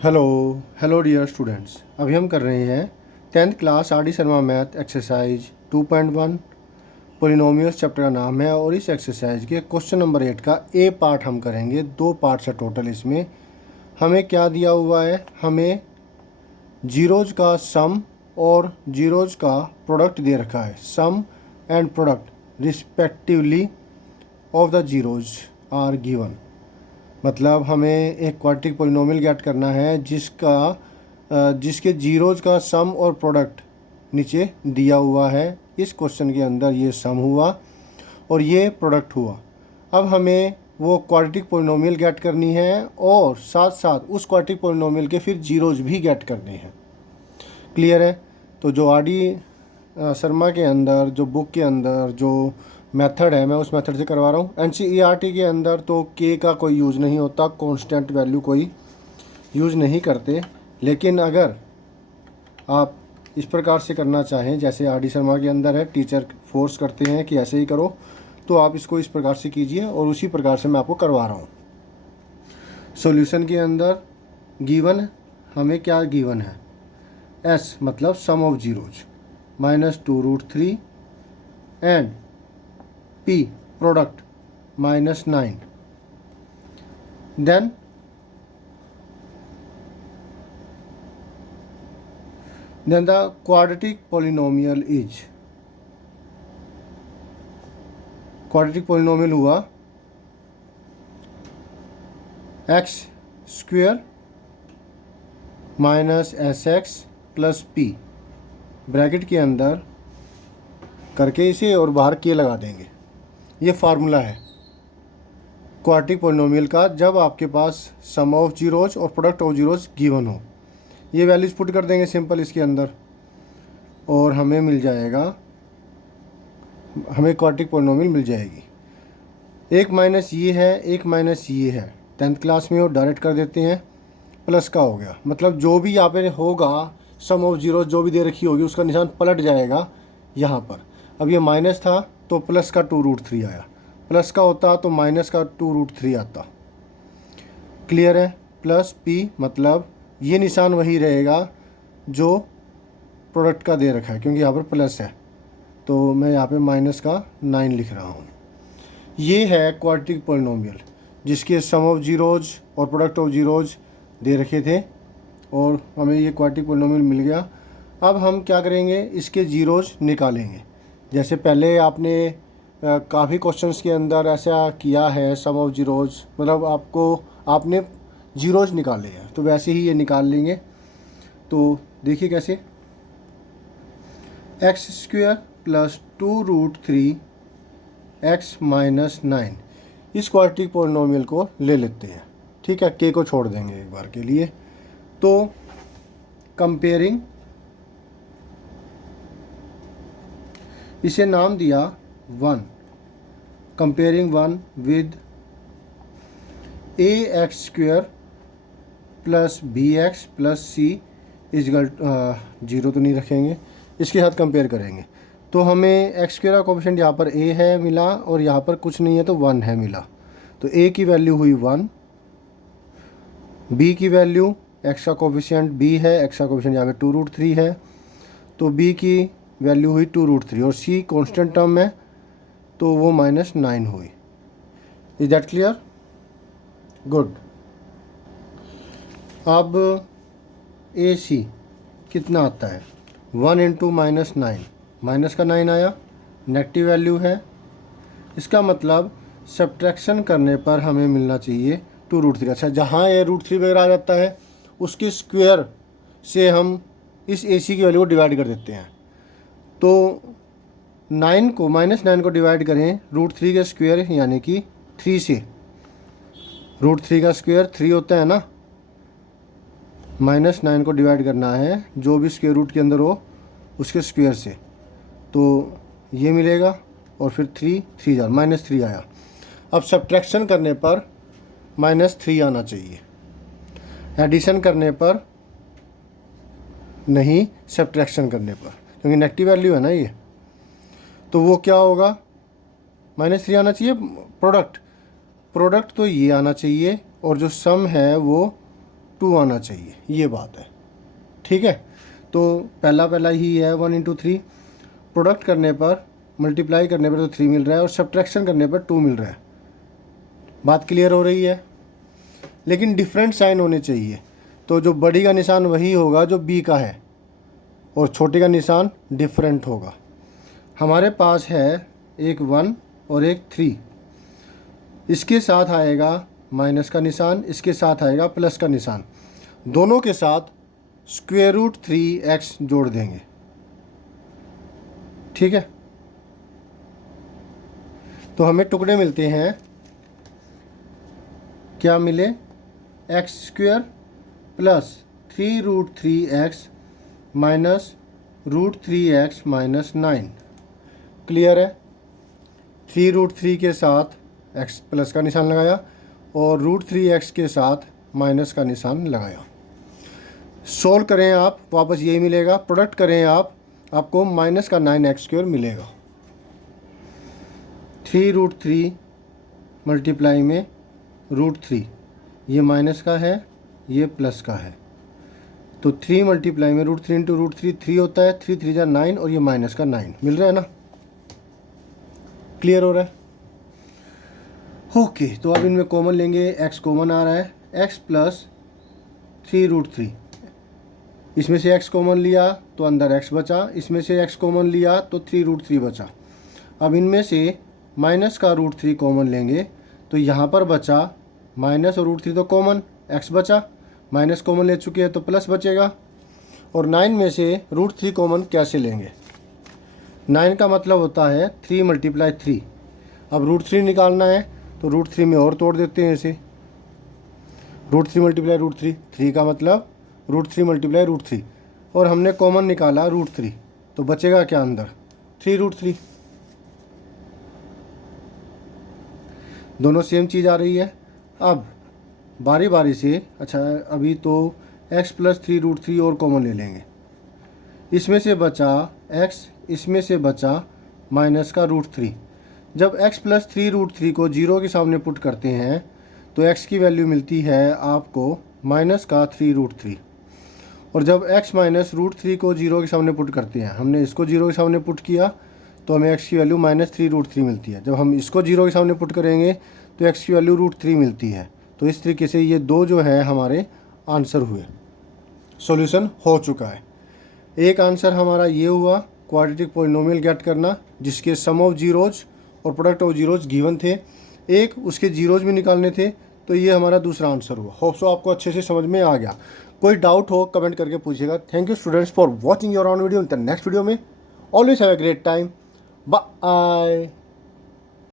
Hello hello dear students. अभी हम कर रहे हैं 10th class R D Sharma math exercise 2.1 polynomials chapter का नाम है। और इस एक्सरसाइज के क्वेश्चन नंबर 8 का ए पार्ट हम करेंगे। 2 पार्ट्स है टोटल। इसमें हमें क्या दिया हुआ है, हमें जीरोज का सम और जीरोज का प्रोडक्ट दे रखा है। Sum and product respectively of the zeros are given. मतलब हमें एक क्वाड्रेटिक पोलिनोमियल गेट करना है जिसके जीरोज का सम और प्रोडक्ट नीचे दिया हुआ है। इस क्वेश्चन के अंदर ये सम हुआ और ये प्रोडक्ट हुआ। अब हमें वो क्वाड्रेटिक पोलिनोमियल गेट करनी है और साथ साथ उस क्वाड्रेटिक पोलिनोमियल के फिर जीरोज भी गेट करने हैं। क्लियर है? तो जो आर डी शर्मा के अंदर जो बुक के अंदर जो मेथड है, मैं उस मेथड से करवा रहा हूँ। एनसीईआरटी के अंदर तो के का कोई यूज़ नहीं होता, कांस्टेंट वैल्यू कोई यूज़ नहीं करते। लेकिन अगर आप इस प्रकार से करना चाहें जैसे आर डी शर्मा के अंदर है, टीचर फोर्स करते हैं कि ऐसे ही करो, तो आप इसको इस प्रकार से कीजिए और उसी प्रकार से मैं आपको करवा रहा हूँ। सॉल्यूशन के अंदर गिवन हमें क्या गिवन है, एस मतलब sum of zeros -2√3 and P product -9. Then the quadratic polynomial is, quadratic polynomial हुआ x square minus SX plus P bracket के अंदर करके इसे और बाहर के लगा देंगे। ये फार्मूला है क्वाड्रेटिक पोलिनोमियल का जब आपके पास सम ऑफ जीरोज और प्रोडक्ट ऑफ जीरोज गिवन हो। ये वैल्यूज पुट कर देंगे सिंपल इसके अंदर और हमें मिल जाएगा, हमें क्वाड्रेटिक पोलिनोमियल मिल जाएगी। एक माइनस ये है, एक माइनस ये है, 10th क्लास में वो डायरेक्ट कर देते हैं, प्लस का हो गया। मतलब जो भी यहाँ पे होगा सम ऑफ जीरोज जो भी दे रखी होगी उसका निशान पलट जाएगा यहाँ पर। अब ये माइनस था तो प्लस का 2√3 आया, प्लस का होता तो माइनस का 2√3 आता। क्लियर है? प्लस P मतलब ये निशान वही रहेगा जो प्रोडक्ट का दे रखा है, क्योंकि यहाँ पर प्लस है तो मैं यहाँ पे माइनस का 9 लिख रहा हूँ। ये है क्वाड्रेटिक पोलिनोमियल जिसके सम ऑफ जीरोज और प्रोडक्ट ऑफ जीरोज दे रखे थे और हमें ये क्वाड्रेटिक पोलिनोमियल मिल गया। अब हम क्या करेंगे, इसके जीरोज निकालेंगे। जैसे पहले आपने काफ़ी क्वेश्चंस के अंदर ऐसा किया है, सम ऑफ जीरोज मतलब आपने जीरोज निकाले हैं, तो वैसे ही ये निकाल लेंगे। तो देखिए कैसे, x² प्लस 2√3 x माइनस 9 इस क्वाड्रेटिक पोलिनोमियल को ले लेते हैं। ठीक है, के को छोड़ देंगे एक बार के लिए। तो कंपेयरिंग, इसे नाम दिया 1, comparing 1 with ax² plus bx plus c is equal 0 तो नहीं रखेंगे, इसके साथ कंपेयर करेंगे। तो हमें x² का कोफिशिएंट यहाँ पर a है मिला और यहाँ पर कुछ नहीं है तो 1 है मिला। तो a की वैल्यू हुई 1, b की वैल्यू, x का कोफिशिएंट b है, x का कोफिशिएंट यहाँ पे 2√3 है तो b की वैल्यू हुई 2√3 और c कांस्टेंट टर्म है तो वो -9 हुई। Is that clear? गुड। अब ए सी कितना आता है, 1 इंटू -9, माइनस का 9 आया, नेगेटिव वैल्यू है। इसका मतलब सब्ट्रैक्शन करने पर हमें मिलना चाहिए 2√3। अच्छा, जहाँ ये √3 वगैरह आ जाता है उसके स्क्वायर से हम इस ए सी की वैल्यू को डिवाइड कर देते हैं। तो 9 को -9 को डिवाइड करें √3 के स्क्वायर यानी कि 3 से। √3 का स्क्वायर 3 होता है ना, -9 को डिवाइड करना है जो भी स्क्वायर रूट के अंदर हो उसके स्क्वायर से, तो ये मिलेगा। और फिर 3 जा -3 आया। अब सब्ट्रैक्शन करने पर -3 आना चाहिए, एडिशन करने पर नहीं, सब्ट्रैक्शन करने पर, क्योंकि नेगेटिव वैल्यू है ना ये। तो वो क्या होगा, -3 आना चाहिए। प्रोडक्ट तो ये आना चाहिए और जो सम है वो 2 आना चाहिए, ये बात है। ठीक है, तो पहला ही है 1 इंटू 3, प्रोडक्ट करने पर, मल्टीप्लाई करने पर तो 3 मिल रहा है और सब्ट्रैक्शन करने पर 2 मिल रहा है। बात क्लियर हो रही है? लेकिन डिफरेंट साइन होने चाहिए, तो जो बड़ी का निशान वही होगा जो बी का है और छोटे का निशान डिफरेंट होगा। हमारे पास है एक 1 और एक 3, इसके साथ आएगा माइनस का निशान, इसके साथ आएगा प्लस का निशान, दोनों के साथ स्क्वायर रूट 3x जोड़ देंगे। ठीक है, तो हमें टुकड़े मिलते हैं, क्या मिले, x square plus 3 root 3x minus root 3x minus 9। Clear है? 3 रूट 3 के साथ x प्लस का निशान लगाया और रूट 3x के साथ माइनस का निशान लगाया। सोल्व करें आप, वापस यही मिलेगा। प्रोडक्ट करें आप, आपको माइनस का 9x स्क्वायर मिलेगा। 3 रूट 3 मल्टीप्लाई में रूट 3, ये माइनस का है, ये प्लस का है, तो 3 मल्टीप्लाई में रूट 3 इंटू रूट 3 3 होता है, 3 3 जा 9 और ये माइनस का 9 मिल रहा है ना। क्लियर हो रहा है? ओके, तो अब इनमें कॉमन लेंगे, x कॉमन आ रहा है, x प्लस 3 रूट 3, इसमें से x कॉमन लिया तो अंदर x बचा, इसमें से x कॉमन लिया तो 3 रूट 3 बचा। अब इनमें से माइनस का रूट 3 कॉमन लेंगे तो यहाँ पर बचा माइनस और रूट 3 तो कॉमन, x बचा, माइनस कॉमन ले चुके हैं तो प्लस बचेगा। और 9 में से रूट 3 कॉमन कैसे लेंगे? 9 का मतलब होता है 3 मल्टीप्लाई 3। अब रूट 3 निकालना है तो रूट 3 में और तोड़ देते हैं इसे, रूट 3 मल्टीप्लाई रूट 3, 3 का मतलब रूट 3 मल्टीप्लाई रूट 3, और हमने कॉमन निकाला रूट 3, तो बचेगा क्या अंदर, 3 रूट 3। दोनों सेम चीज़ आ रही है। अब बारी बारी से, अच्छा अभी तो x प्लस 3 रूट 3 और कॉमन ले लेंगे, इसमें से बचा x, इसमें से बचा माइनस का रूट 3। जब x प्लस 3 रूट 3 को 0 के सामने पुट करते हैं तो x की वैल्यू मिलती है आपको माइनस का 3 रूट 3, और जब x माइनस रूट 3 को 0 के सामने पुट करते हैं, हमने इसको 0 के सामने पुट किया तो हमें x की वैल्यू माइनस 3 रूट 3 मिलती है। जब हम इसको 0 के सामने पुट करेंगे तो x की वैल्यू रूट 3 मिलती है। तो इस तरीके से ये दो जो है हमारे आंसर हुए, सॉल्यूशन हो चुका है। एक आंसर हमारा ये हुआ, क्वाड्रेटिक पॉलिनोमियल गेट करना जिसके सम ऑफ जीरोज और प्रोडक्ट ऑफ जीरोज गिवन थे, एक उसके जीरोज भी निकालने थे, तो ये हमारा दूसरा आंसर हुआ। होप सो आपको अच्छे से समझ में आ गया। कोई डाउट हो कमेंट करके पूछिएगा। Thank you students for watching your on video. In the next video में always have a great time. Bye.